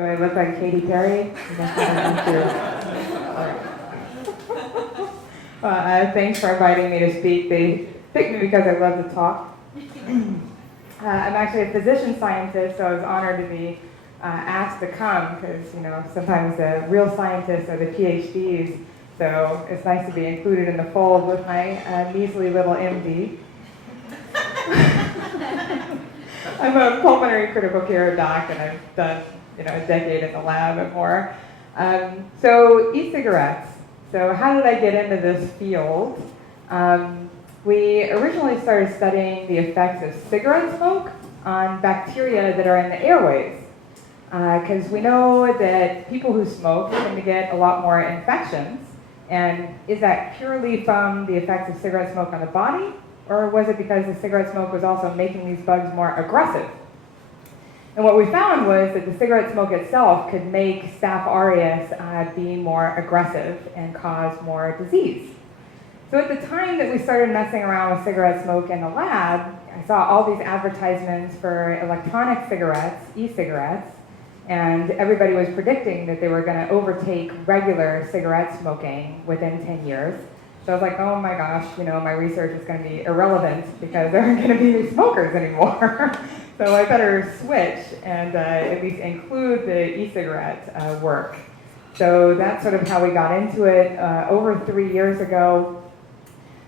Do I look like Katy Perry? Thanks for inviting me to speak. They picked me because I love to talk. I'm actually a physician scientist, so I was honored to be asked to come because, sometimes the real scientists are the PhDs, so it's nice to be included in the fold with my measly little MD. I'm a pulmonary critical care doc, and I've done a decade in the lab and more. So e-cigarettes. So how did I get into this field? We originally started studying the effects of cigarette smoke on bacteria that are in the airways. Because we know that people who smoke tend to get a lot more infections. And is that purely from the effects of cigarette smoke on the body? Or was it because the cigarette smoke was also making these bugs more aggressive? And what we found was that the cigarette smoke itself could make Staph aureus be more aggressive and cause more disease. So at the time that we started messing around with cigarette smoke in the lab, I saw all these advertisements for electronic cigarettes, e-cigarettes, and everybody was predicting that they were going to overtake regular cigarette smoking within 10 years. So I was like, oh my gosh, my research is going to be irrelevant because there aren't going to be any smokers anymore. So I better switch and at least include the e-cigarette work. So that's sort of how we got into it. Over 3 years ago,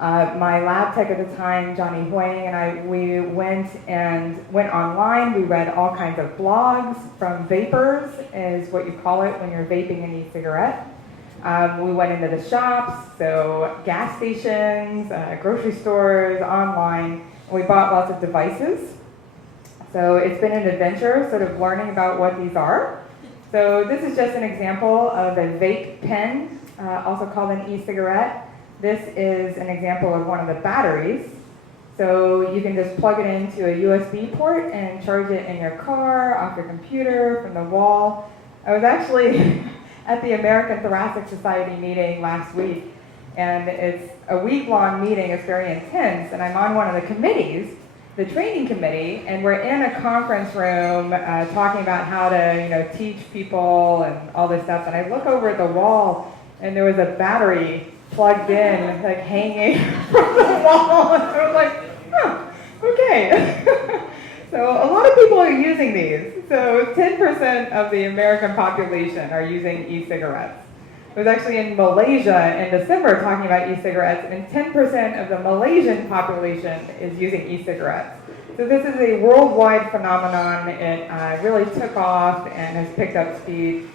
my lab tech at the time, Johnny Huang, and we went online. We read all kinds of blogs from vapors, is what you call it when you're vaping an e-cigarette. We went into the shops, so gas stations, grocery stores, online, and we bought lots of devices. So it's been an adventure, sort of learning about what these are. So this is just an example of a vape pen, also called an e-cigarette. This is an example of one of the batteries. So you can just plug it into a USB port and charge it in your car, off your computer, from the wall. I was actually at the American Thoracic Society meeting last week, and it's a week-long meeting. It's very intense, and I'm on one of the committees, the training committee, and we're in a conference room talking about how to teach people and all this stuff. And I look over at the wall, and there was a battery plugged in, like hanging from the wall. And I was like, okay. So a lot of people are using these. So 10% of the American population are using e-cigarettes. I was actually in Malaysia in December talking about e-cigarettes, and 10% of the Malaysian population is using e-cigarettes. So this is a worldwide phenomenon. It really took off and has picked up speed.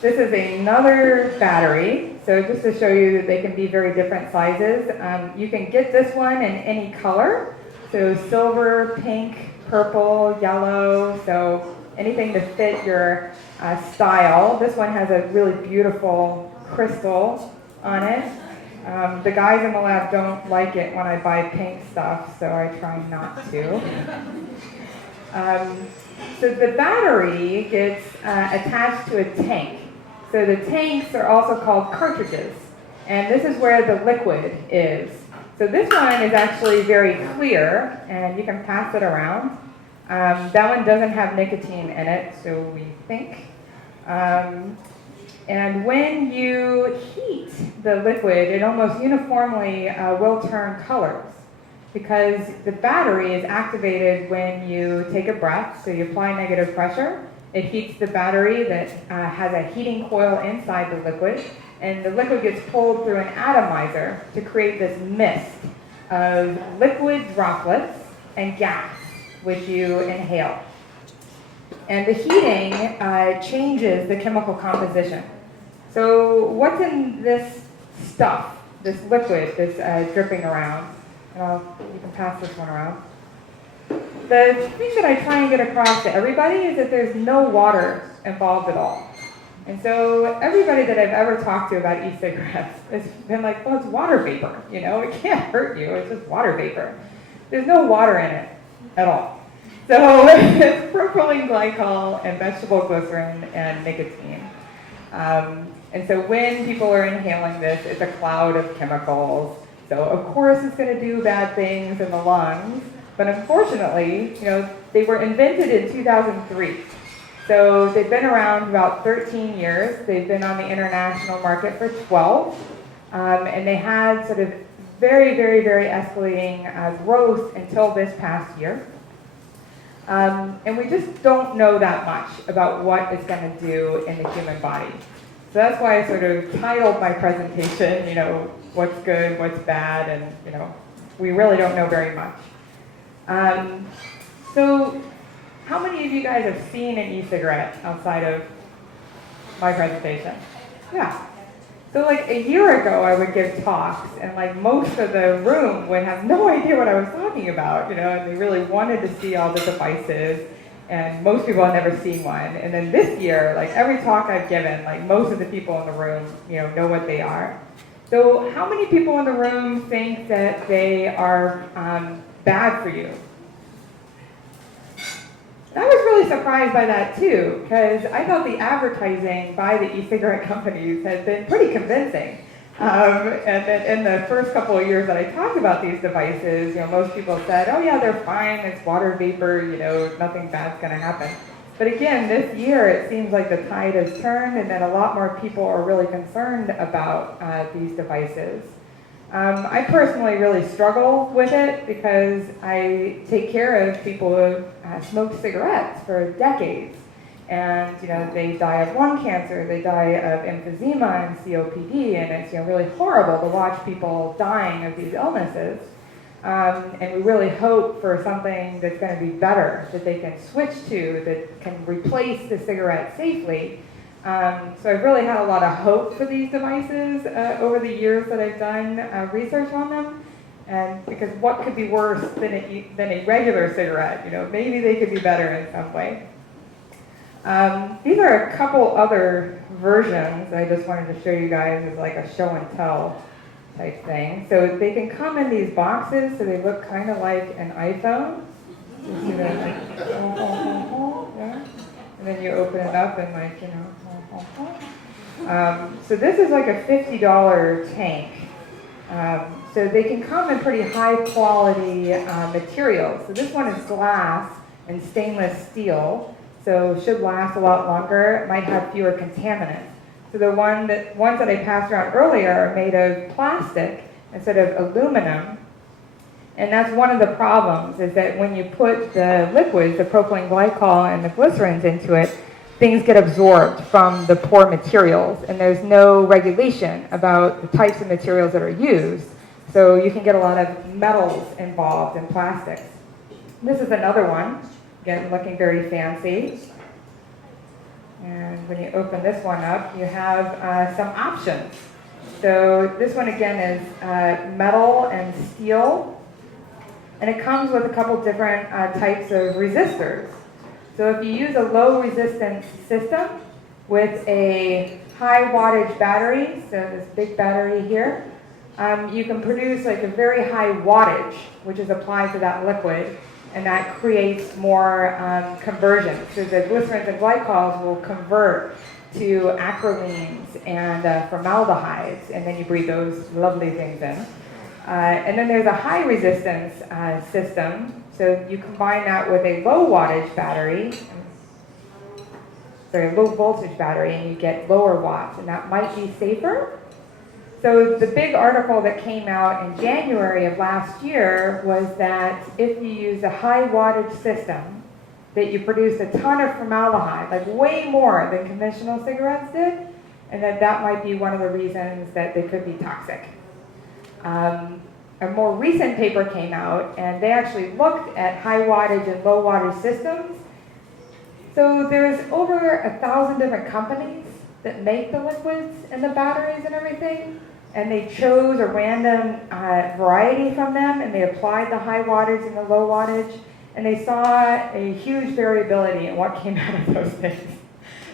This is another battery. So just to show you that they can be very different sizes. You can get this one in any color. So silver, pink, purple, yellow. So anything to fit your style. This one has a really beautiful crystal on it. The guys in the lab don't like it when I buy pink stuff, so I try not to. So the battery gets attached to a tank. So the tanks are also called cartridges, and this is where the liquid is. So this one is actually very clear, and you can pass it around. That one doesn't have nicotine in it, so we think. And when you heat the liquid, it almost uniformly will turn colors, because the battery is activated when you take a breath. So you apply negative pressure. It heats the battery that has a heating coil inside the liquid, and the liquid gets pulled through an atomizer to create this mist of liquid droplets and gas, which you inhale. And the heating changes the chemical composition. So what's in this stuff, this liquid that's dripping around? And you can pass this one around. The thing that I try and get across to everybody is that there's no water involved at all. And so everybody that I've ever talked to about e-cigarettes has been like, well, it's water vapor, it can't hurt you, it's just water vapor. There's no water in it at all. So it's propylene glycol and vegetable glycerin and nicotine. And so when people are inhaling this, it's a cloud of chemicals. So of course it's going to do bad things in the lungs. But unfortunately, they were invented in 2003. So they've been around about 13 years. They've been on the international market for 12. And they had sort of very, very, very escalating growth until this past year. And we just don't know that much about what it's going to do in the human body. So that's why I sort of titled my presentation, what's good, what's bad, and, we really don't know very much. So how many of you guys have seen an e-cigarette outside of my presentation? Yeah. So like a year ago, I would give talks, and like most of the room would have no idea what I was talking about, and they really wanted to see all the devices, and most people had never seen one. And then this year, like every talk I've given, like most of the people in the room, know what they are. So how many people in the room think that they are bad for you? I was really surprised by that too, because I thought the advertising by the e-cigarette companies had been pretty convincing. And then in the first couple of years that I talked about these devices, most people said, oh yeah, they're fine, it's water vapor, nothing bad's gonna happen. But again, this year it seems like the tide has turned and that a lot more people are really concerned about these devices. I personally really struggle with it because I take care of people who have smoked cigarettes for decades. And they die of lung cancer, they die of emphysema and COPD, and it's really horrible to watch people dying of these illnesses. And we really hope for something that's going to be better, that they can switch to, that can replace the cigarette safely. So I've really had a lot of hope for these devices over the years that I've done research on them. And because what could be worse than a regular cigarette? Maybe they could be better in some way. These are a couple other versions I just wanted to show you guys as like a show and tell type thing. So they can come in these boxes, so they look kind of like an iPhone. You see that? Yeah. And then you open it up and like, so this is like a $50 tank. So they can come in pretty high quality materials. So this one is glass and stainless steel. So should last a lot longer. It might have fewer contaminants. So the ones that I passed around earlier are made of plastic instead of aluminum. And that's one of the problems, is that when you put the liquids, the propylene glycol and the glycerins into it, things get absorbed from the poor materials, and there's no regulation about the types of materials that are used. So you can get a lot of metals involved in plastics. This is another one. Again, looking very fancy. And when you open this one up, you have some options. So this one again is metal and steel. And it comes with a couple different types of resistors. So if you use a low resistance system with a high wattage battery, so this big battery here, you can produce like a very high wattage, which is applied to that liquid. And that creates more conversion. So the glycerins and glycols will convert to acrylines and formaldehydes, and then you breathe those lovely things in. And then there's a high resistance system. So you combine that with a low wattage battery, low voltage battery, and you get lower watts, and that might be safer. So the big article that came out in January of last year was that if you use a high wattage system, that you produce a ton of formaldehyde, like way more than conventional cigarettes did, and that might be one of the reasons that they could be toxic. A more recent paper came out, and they actually looked at high wattage and low wattage systems. So there's over 1,000 different companies that make the liquids and the batteries and everything. And they chose a random variety from them, and they applied the high wattage and the low wattage, and they saw a huge variability in what came out of those things.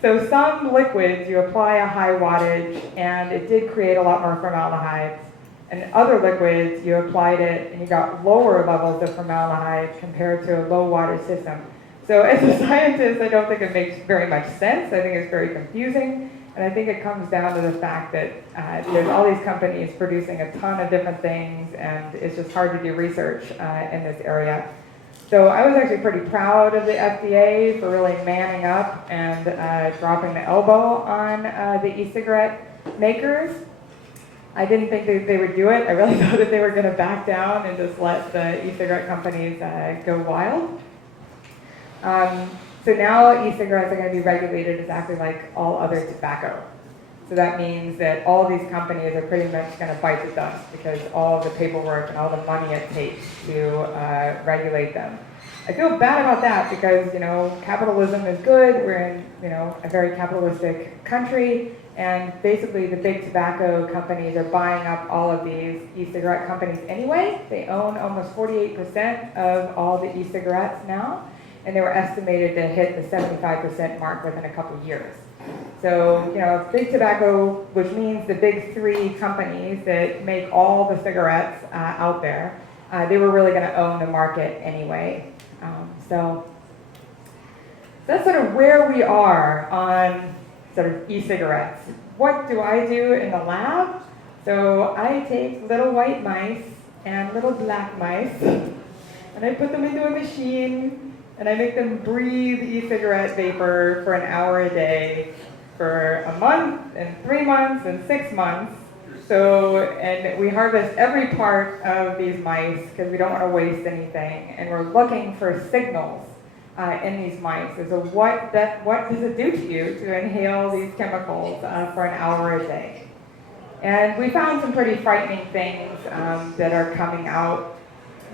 So some liquids, you apply a high wattage, and it did create a lot more formaldehyde. And other liquids, you applied it, and you got lower levels of formaldehyde compared to a low wattage system. So as a scientist, I don't think it makes very much sense. I think it's very confusing. And I think it comes down to the fact that there's all these companies producing a ton of different things, and it's just hard to do research in this area. So I was actually pretty proud of the FDA for really manning up and dropping the elbow on the e-cigarette makers. I didn't think that they would do it. I really thought that they were going to back down and just let the e-cigarette companies go wild. So now e-cigarettes are going to be regulated exactly like all other tobacco. So that means that all these companies are pretty much going to bite the dust because all of the paperwork and all the money it takes to regulate them. I feel bad about that because, capitalism is good. We're in, a very capitalistic country, and basically the big tobacco companies are buying up all of these e-cigarette companies anyway. They own almost 48% of all the e-cigarettes now, and they were estimated to hit the 75% mark within a couple years. So, big tobacco, which means the big three companies that make all the cigarettes out there, they were really going to own the market anyway. So that's sort of where we are on sort of e-cigarettes. What do I do in the lab? So I take little white mice and little black mice, and I put them into a machine, and I make them breathe e-cigarette vapor for an hour a day for a month, and 3 months, and 6 months. So, and we harvest every part of these mice because we don't want to waste anything, and we're looking for signals in these mice. So what does it do to you to inhale these chemicals for an hour a day? And we found some pretty frightening things that are coming out.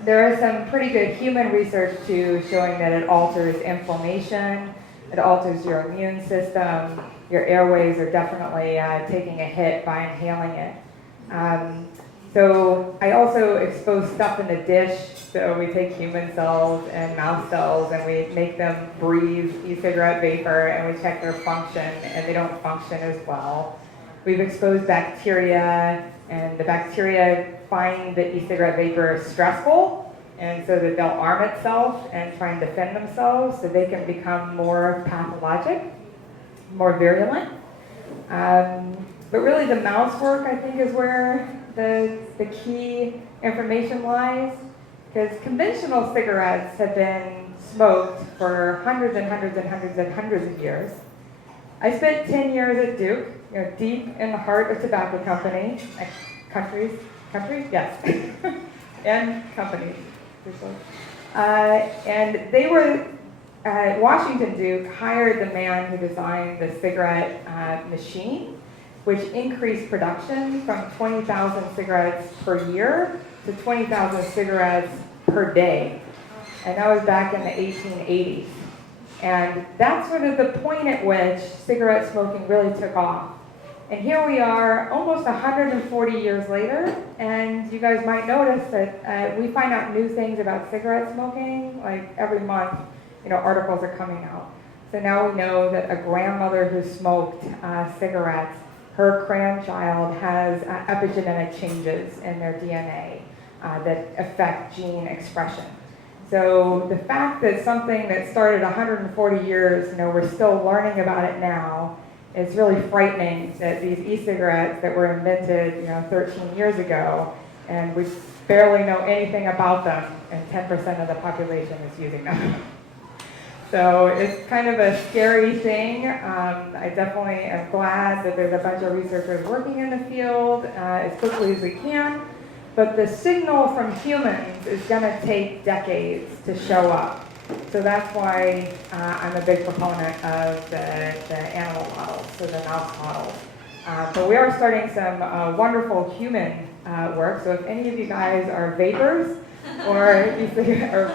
There is some pretty good human research too showing that it alters inflammation, it alters your immune system, your airways are definitely taking a hit by inhaling it. So I also expose stuff in the dish. So we take human cells and mouse cells and we make them breathe e-cigarette vapor and we check their function, and they don't function as well. We've exposed bacteria, and the bacteria find the e-cigarette vapor stressful, and so that they'll arm itself and try and defend themselves so they can become more pathologic, more virulent. But really the mouse work, I think, is where the key information lies, because conventional cigarettes have been smoked for hundreds and hundreds and hundreds and hundreds of years. I spent 10 years at Duke, deep in the heart of tobacco countries? Yes, and companies. And they were, Washington Duke hired the man who designed the cigarette machine, which increased production from 20,000 cigarettes per year to 20,000 cigarettes per day. And that was back in the 1880s. And that's sort of the point at which cigarette smoking really took off. And here we are almost 140 years later, and you guys might notice that we find out new things about cigarette smoking, like every month, articles are coming out. So now we know that a grandmother who smoked cigarettes, her grandchild has epigenetic changes in their DNA that affect gene expression. So the fact that something that started 140 years, we're still learning about it now, it's really frightening that these e-cigarettes that were invented, 13 years ago, and we barely know anything about them, and 10% of the population is using them. So it's kind of a scary thing. I definitely am glad that there's a bunch of researchers working in the field as quickly as we can. But the signal from humans is going to take decades to show up. So that's why I'm a big proponent of the animal models, so the mouse models. But we are starting some wonderful human work. So if any of you guys are vapors or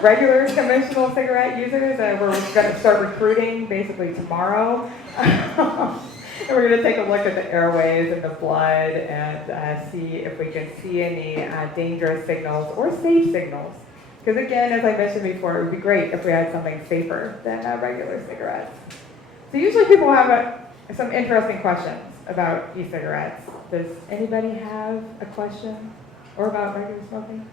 regular conventional cigarette users, we're going to start recruiting basically tomorrow. And we're going to take a look at the airways and the blood and see if we can see any dangerous signals or safe signals. Because again, as I mentioned before, it would be great if we had something safer than regular cigarettes. So usually people have some interesting questions about e-cigarettes. Does anybody have a question or about regular smoking?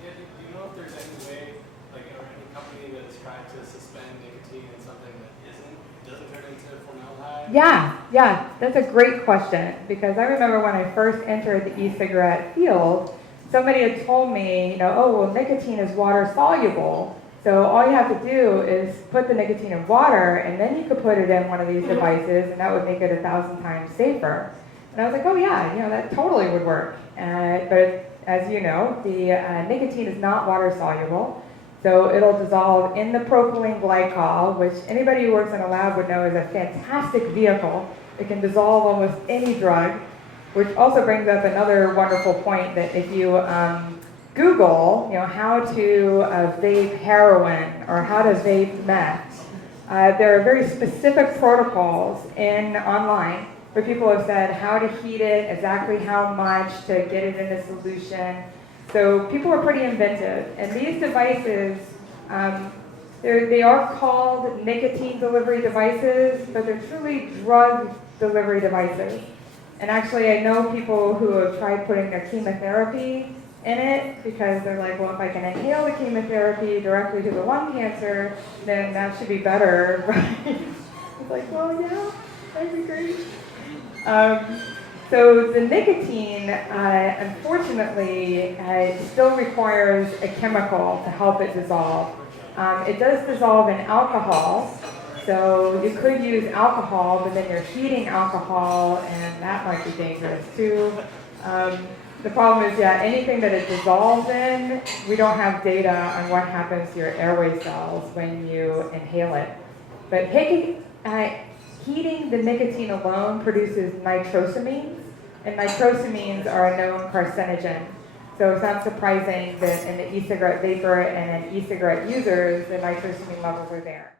Do you know if there's any way, or any company that has tried to suspend nicotine in something that doesn't turn into formaldehyde? Yeah, that's a great question, because I remember when I first entered the e-cigarette field, somebody had told me, oh, well, nicotine is water soluble. So all you have to do is put the nicotine in water, and then you could put it in one of these devices, and that would make it 1,000 times safer. And I was like, oh yeah, that totally would work. But as you know, the nicotine is not water soluble. So it'll dissolve in the propylene glycol, which anybody who works in a lab would know is a fantastic vehicle. It can dissolve almost any drug, which also brings up another wonderful point that if you Google, how to vape heroin or how to vape meth, there are very specific protocols online where people have said how to heat it, exactly how much to get it in a solution. So people are pretty inventive, and these devices, they are called nicotine delivery devices, but they're truly drug delivery devices. And actually, I know people who have tried putting their chemotherapy in it because they're like, well, if I can inhale the chemotherapy directly to the lung cancer, then that should be better, right? It's like, well, yeah, that'd be great. So the nicotine, unfortunately, still requires a chemical to help it dissolve. It does dissolve in alcohol, so you could use alcohol, but then you're heating alcohol, and that might be dangerous too. The problem is, anything that it dissolves in, we don't have data on what happens to your airway cells when you inhale it. But heating the nicotine alone produces nitrosamines, and nitrosamines are a known carcinogen. So it's not surprising that in the e-cigarette vapor and in e-cigarette users, the nitrosamine levels are there.